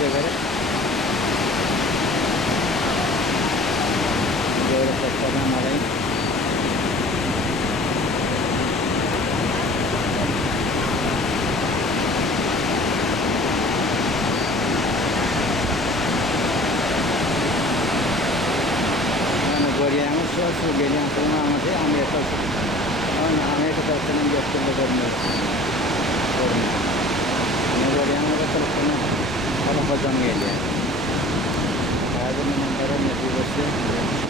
वगैरे जेवढं पडतात आम्हाला Goryama su geliyor sonra ama Amerika tarafından gösterilebilir. Goryama'da tarafından para kazan geliyor. Hayatımın onlara nasip olsun.